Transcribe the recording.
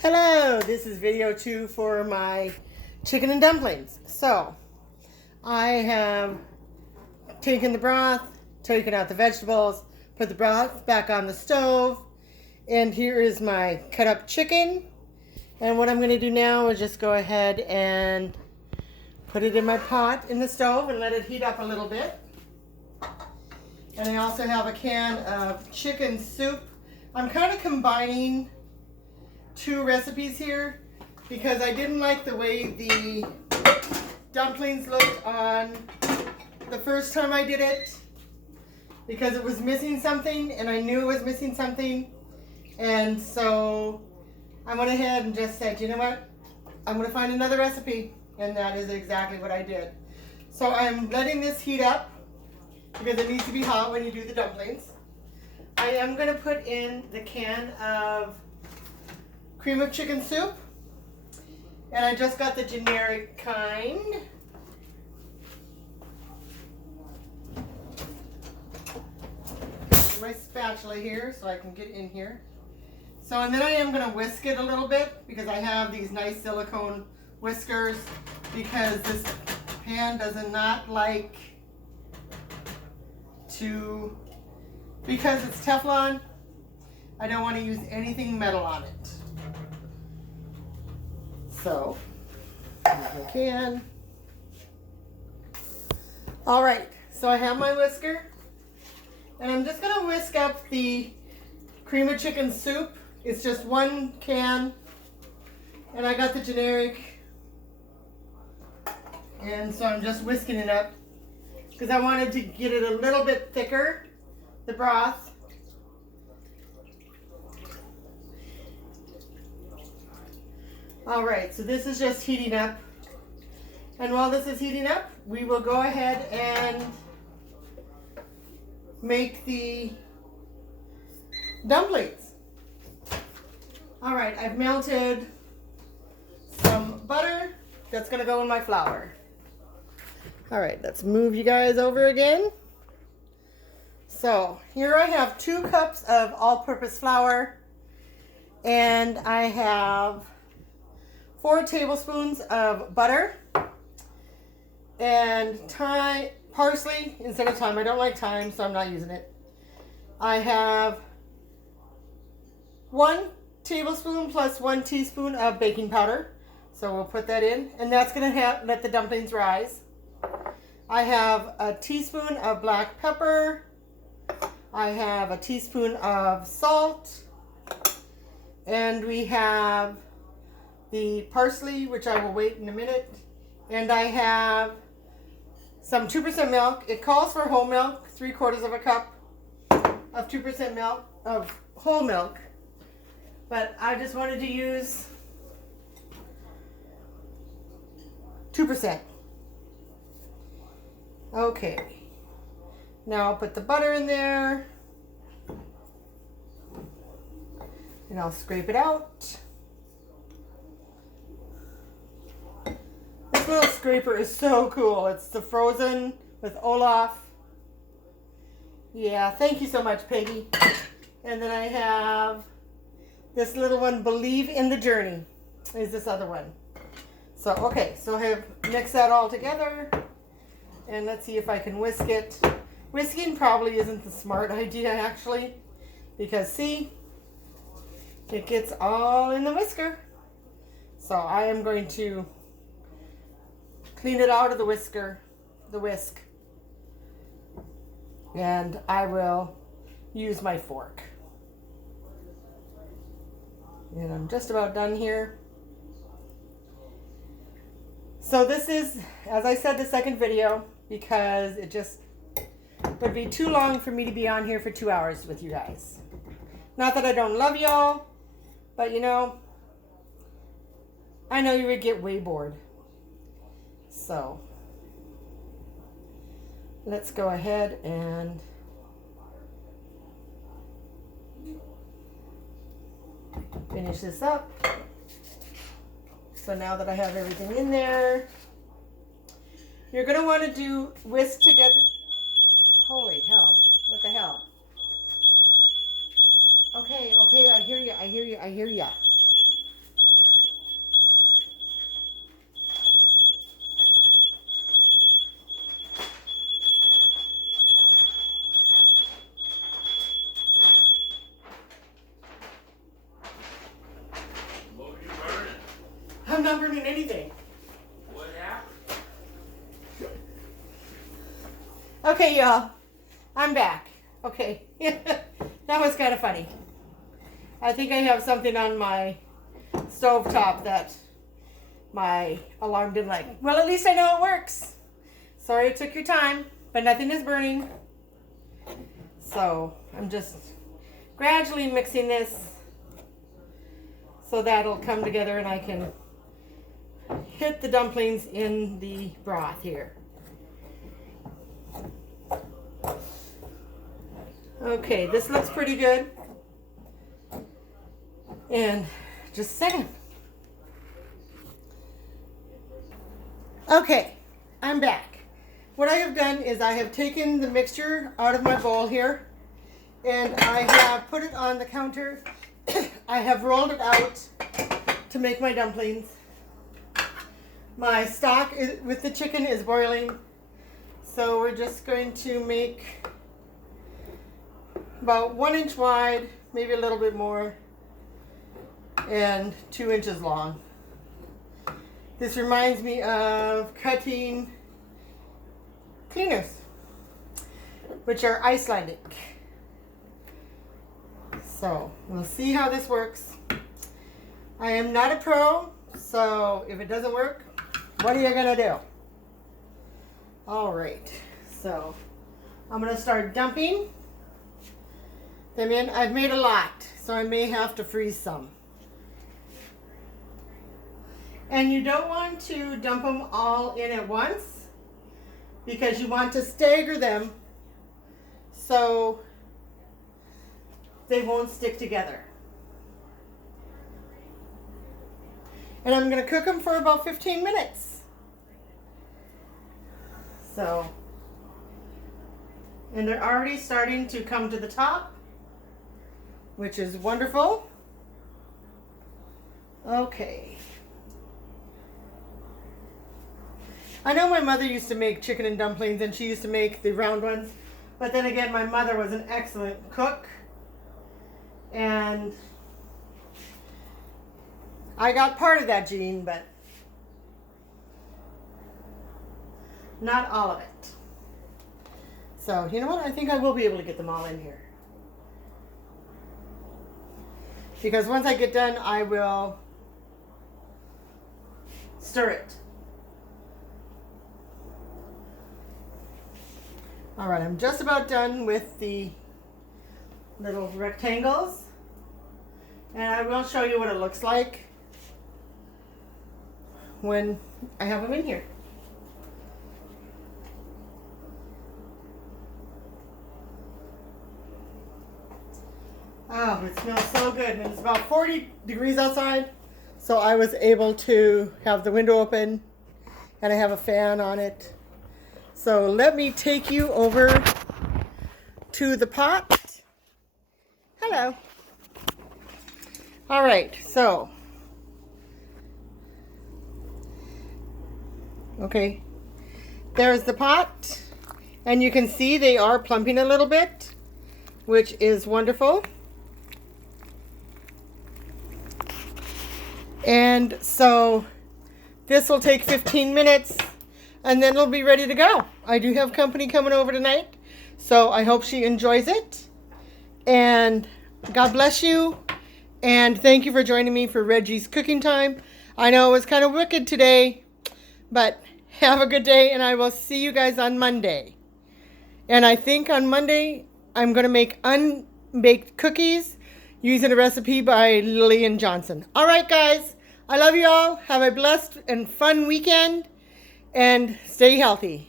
Hello, this is video 2 for my chicken and dumplings. So, I have taken the broth, taken out the vegetables, put the broth back on the stove, and here is my cut up chicken. And what I'm going to do now is just go ahead and put it in my pot in the stove and let it heat up a little bit. And I also have a can of chicken soup. I'm kind of combining two recipes here because I didn't like the way the dumplings looked on the first time I did it because it was missing something and I knew it was missing something, and so I went ahead and just said, you know what, I'm going to find another recipe, and that is exactly what I did. So I'm letting this heat up because it needs to be hot when you do the dumplings. I am going to put in the can of cream of chicken soup, and I just got the generic kind. My spatula here so I can get in here. So, and then I am going to whisk it a little bit because I have these nice silicone whiskers because this pan does not like to, because it's Teflon, I don't want to use anything metal on it. So, here's my can. All right, so I have my whisker, and I'm just gonna whisk up the cream of chicken soup. It's just one can, and I got the generic, and so I'm just whisking it up because I wanted to get it a little bit thicker, the broth. All right, so this is just heating up. And while this is heating up, we will go ahead and make the dumplings. All right, I've melted some butter. That's gonna go in my flour. All right, let's move you guys over again. So here I have 2 cups of all-purpose flour, and I have 4 tablespoons of butter and parsley instead of thyme. I don't like thyme, so I'm not using it. I have 1 tablespoon plus 1 teaspoon of baking powder. So we'll put that in, and that's going to let the dumplings rise. I have a teaspoon of black pepper. I have a teaspoon of salt. And we have the parsley, which I will wait in a minute, and I have some 2% milk. It calls for whole milk, 3/4 of a cup of 2% milk, of whole milk, but I just wanted to use 2%. Okay, now I'll put the butter in there, and I'll scrape it out. This little scraper is so cool. It's the Frozen with Olaf. Yeah, thank you so much, Peggy. And then I have this little one, Believe in the Journey, is this other one. So, okay, so I have mixed that all together. And let's see if I can whisk it. Whisking probably isn't the smart idea, actually, because see, it gets all in the whisker. So I am going to clean it out of the whisk, and I will use my fork. And I'm just about done here. So this is, as I said, the second video because it just would be too long for me to be on here for 2 hours with you guys. Not that I don't love y'all, but you know, I know you would get way bored. So let's go ahead and finish this up. So now that I have everything in there, you're going to want to whisk together. Holy hell, what the hell? Okay, I hear you. I'm not burning anything. What happened? Okay, y'all. I'm back. Okay. That was kind of funny. I think I have something on my stove top that my alarm didn't like. Well, at least I know it works. Sorry it took your time, but nothing is burning. So I'm just gradually mixing this so that'll come together and I can hit the dumplings in the broth here. Okay, this looks pretty good. And just a second. Okay, I'm back. What I have done is I have taken the mixture out of my bowl here and I have put it on the counter. I have rolled it out to make my dumplings. My stock with the chicken is boiling, so we're just going to make about 1 inch wide, maybe a little bit more, and 2 inches long. This reminds me of cutting cleaners, which are Icelandic. So we'll see how this works. I am not a pro, so if it doesn't work, what are you gonna do? All right, so I'm gonna start dumping them in. I've made a lot, so I may have to freeze some. And you don't want to dump them all in at once because you want to stagger them so they won't stick together. And I'm going to cook them for about 15 minutes. So, and they're already starting to come to the top, which is wonderful. Okay. I know my mother used to make chicken and dumplings and she used to make the round ones, but then again my mother was an excellent cook and I got part of that gene, but not all of it. So you know what, I think I will be able to get them all in here, because once I get done I will stir it. All right, I'm just about done with the little rectangles, and I will show you what it looks like when I have them in here. Oh, it smells so good, and it's about 40 degrees outside, so I was able to have the window open, and I have a fan on it. So let me take you over to the pot. Hello. All right, so, okay, there's the pot, and you can see they are plumping a little bit, which is wonderful. And so this will take 15 minutes. And then it'll be ready to go. I do have company coming over tonight, so I hope she enjoys it. And God bless you. And thank you for joining me for Reggie's cooking time. I know it was kind of wicked today, but have a good day, and I will see you guys on Monday. And I think on Monday, I'm going to make unbaked cookies using a recipe by Lillian Johnson. All right, guys. I love you all. Have a blessed and fun weekend. And stay healthy.